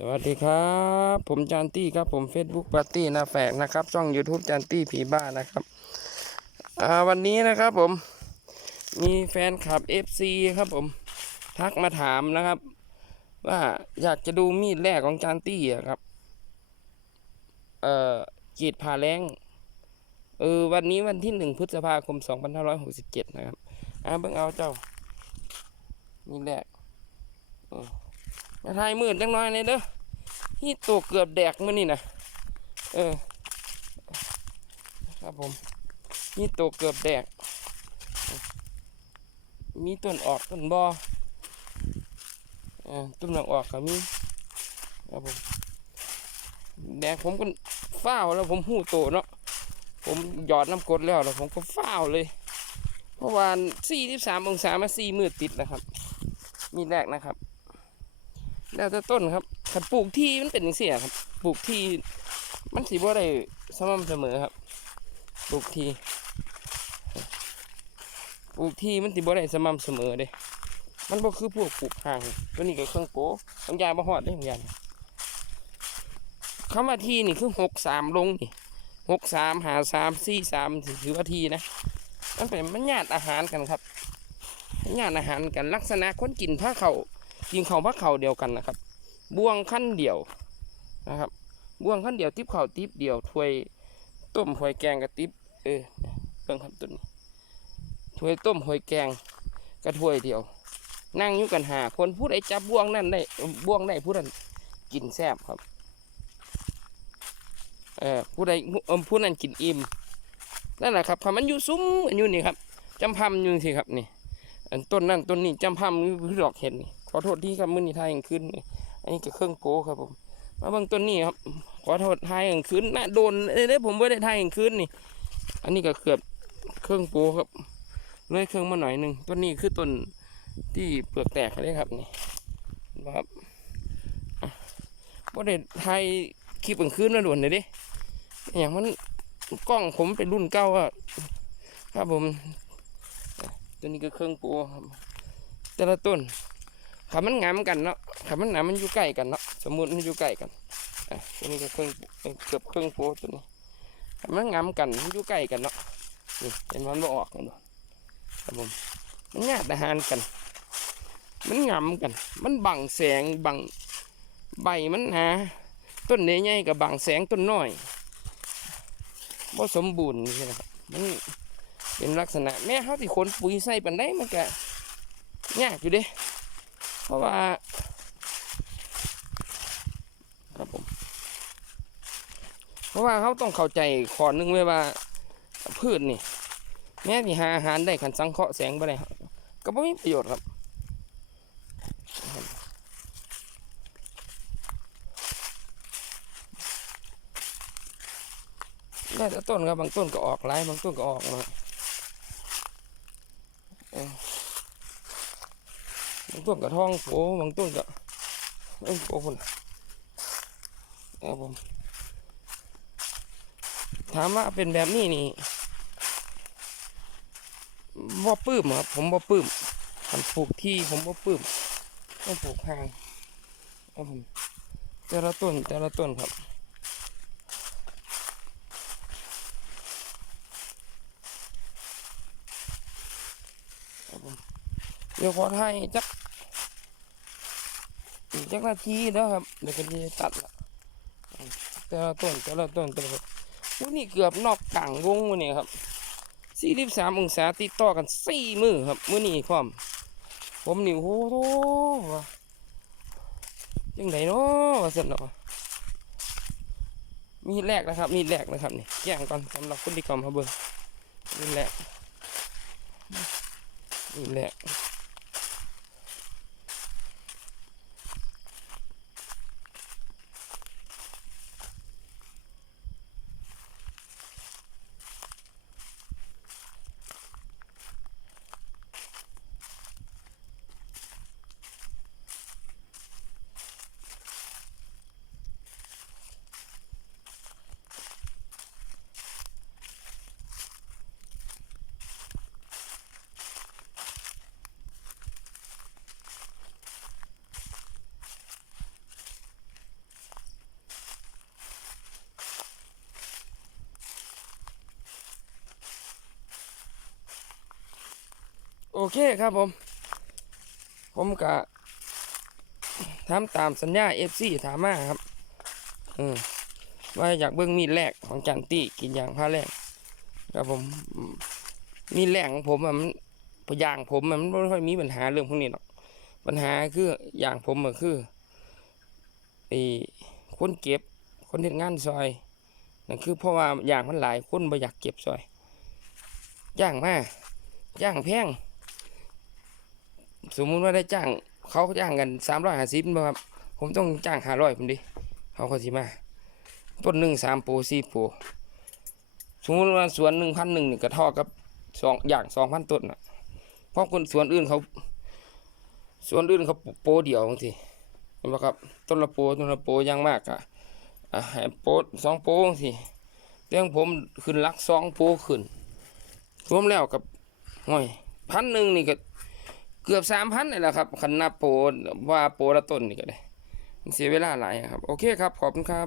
สวัสดีครับ ผมจานตี้ครับผม Facebook ปาร์ตี้นาแฝกนะครับ ช่อง YouTube จานตี้ผีบ้านะครับอ่าวันนี้นะครับผม มีแฟนคลับ FC ครับผม ทักมาถามนะครับ ว่าอยากจะดูมีดแรกของจานตี้อะครับ เอ่อกีดผ่าแรงเออวันนี้วันที่หนึ่งพฤษภาคม2567นะครับอ่าเบิ่งเอาเจ้า มีดแรกมา ทายมืดจังน้อยเลยเด้อนี่ตัวเกือบแดกมื่อนี่นะเออ ครับผมนี่ตัวเกือบแดก มีต้นออกต้นบอออต้นหลังออกก็มีครับผมแดกผมก็ฟ้าวแล้วผมหูโตเนาะผมหยอดน้ำกดแล้วแล้วผมก็ฟ้าวเลยเพราะว่าสี่ที่สามองศามาสี่มืดติดนะครับ มีแรกนะครับ แล้วแต่ต้นครับขัดปลูกที่มันเป็นเสียครับ ปลูกที่มันสีบ่ได้สม่ำเสมอครับ ปลูกที่ปลูกที่มันสีบ่ได้สม่ำเสมอเด้มันบ่คือพวกปลูกห่าง ตัวนี้ก็เครื่องโกต้องยางบ่ฮอดได้ของยางคำว่าที่นี่คือหกสามลงนี่หกสามหาสามสี่สามถือว่าทีนะมันเป็นมันญาติอาหารกันครับญาติอาหารกันลักษณะคนกินผ้าเขาว กินเขาวพักเขาวเดียวกันนะครับ บ่วงขั้นเดียวนะครับ บ่วงขั้นเดียวติ๊บเขาวติ๊บเดียวถ้วยต้มหอยแกงกับติ๊บเออเบิ่งครับตัวนี้ถ้วยต้มหอยแกงกับถ้วยเดียว นั่งอยู่กันหาคนผู้ใดจับบ่วงนั่นได้บ่วงได้ผู้นั้นกินแซ่บครับเออผู้ใดเอิ่มผู้นั้นกินอิ่มนั่นแหละครับคำมันอยู่ซุ้มกันอยู่นี่ครับจำพำอยู่สิครับนี่ต้นนั่นต้นนี้จำพำคือดอกเห็ดนี่ ขอโทษที่ครับมือนี้ทายกลางคืนนี่อันนี้ก็เครื่องโกครับผม มาเบิ่งต้นนี้ครับ ขอโทษทายกลางคืนน่าโดนเอเด้ผมไม่ได้ทายกลางคืนนี่ อันนี้ก็เกือบเครื่องโปครับเลยเครื่องมาหน่อยหนึ่งต้นนี้คือต้นที่เปลือกแตกเลยครับนี่ครับอะบ่ได้ทายคลิปกลางคืนมาด่วนเลยด้อย่างมันกล้องผมเป็นรุ่นเก่าอะครับผม ตัวนี้ก็เครื่องปูครับ แต่ละต้น ขามันงามกันเนาะขามันงามันอยู่ใกล้กันเนาะ สมมุติมันอยู่ใกล้กันอะตัวนี้ก็เครื่องเกือบเครื่องปูตัวนี้ขามันงามกันมันอยู่ใกล้กันเนาะ นี่เห็นมันบ่ออกกันเนาะครับผมมันญาติอาหารกัน มันงามกัน มันบังแสงบังใบมันหา ต้นใหญ่ๆกับบังแสงต้นน้อยบ่สมบูรณ์นี่นะครับมันเป็นลักษณะแม่เขาที่ขนปุ๋ยใส่ปันได้มันก็ยากอยู่เด้ เพราะว่าครับผม เพราะว่าเขาต้องเข้าใจขอนึงไว้ว่า พืชนี่แม้ที่หาอาหารได้ขันสังเคราะห์แสงไปได้ก็ไม่มีประโยชน์ครับได้แต่ต้นครับบางต้นก็ออกหลายบางต้นก็ออกน้อยางต้นกับทองโผบางต้นกับเอ้ยโผคนครับผมถามว่าเป็นแบบนี้นี่บ่ปลื้มครับผมบ่ปลื้มทำปลูกที่ผมบ่ปลื้มต้องปลูกห่างครับผมแต่ละต้นแต่ละต้นครับครับผมเดี๋ยวขอถ่ายจัก จักนาทีแล้วครับเดี๋ยวก็จะตัดละแต่ละต้นแต่ละต้นแต่ละต้นวันนี้เกือบนอกกลางวงวันนี้ครับสี่สิบสามองศาติดต่อกันสี่มือครับมื้อนี้พร้อม ผมนี่โอ้โหยังไงเนาะสนเนาะมีแรกนะครับมีแรกนะครับนี่แจ้งก่อนสำหรับคนที่เข้ามาเบิ่งมีแรกมีแรก เคครับผม ผมก็ทำตามสัญญาเอฟซีถามมาครับอืมว่าอยากเบิ่งมีดแรกของจันตี้กินอย่างผ้าแรกครับผม มีดแรกของผมมันอย่างผมมันไม่ค่อยมีปัญหาเรื่องพวกนี้หรอก ปัญหาคืออย่างผมอะคือไอ้คนเก็บ คนเฮ็ดงานซอยนั่นคือเพราะว่าอย่างมันหลายคนบ่อยากเก็บซอยย่างมากย่างแพง สมมุติว่าได้จ้างเขาจ้างกันสามร้อยห้าสิบครับผมต้องจ้างห้าร้อยผมดิเขาก็สิมาต้นหนึ่งสามปูสี่ปูสมมติว่าสวนหนึ่งพันหนึ่งนี่ก็เท่ากับสองอย่างสองพันต้นอะเพราะคนสวนอื่นเขาสวนอื่นเขาปลูกโปเดียวบางทีเห็นไหครับต้นละโปต้นละโปอยังมากอะอะโปสองโปบางทีเรื่องผมขึ้นหลักสองโปขึ้นรวมแล้วกับห่วยพันหนึ่งนี่ก็ เกือบสามพันเลยแหละครับคันนับโปรว่าโปรละต้นนี่ก็ได้มันเสียเวลาหลายครับ โอเคครับ ขอบคุณครับ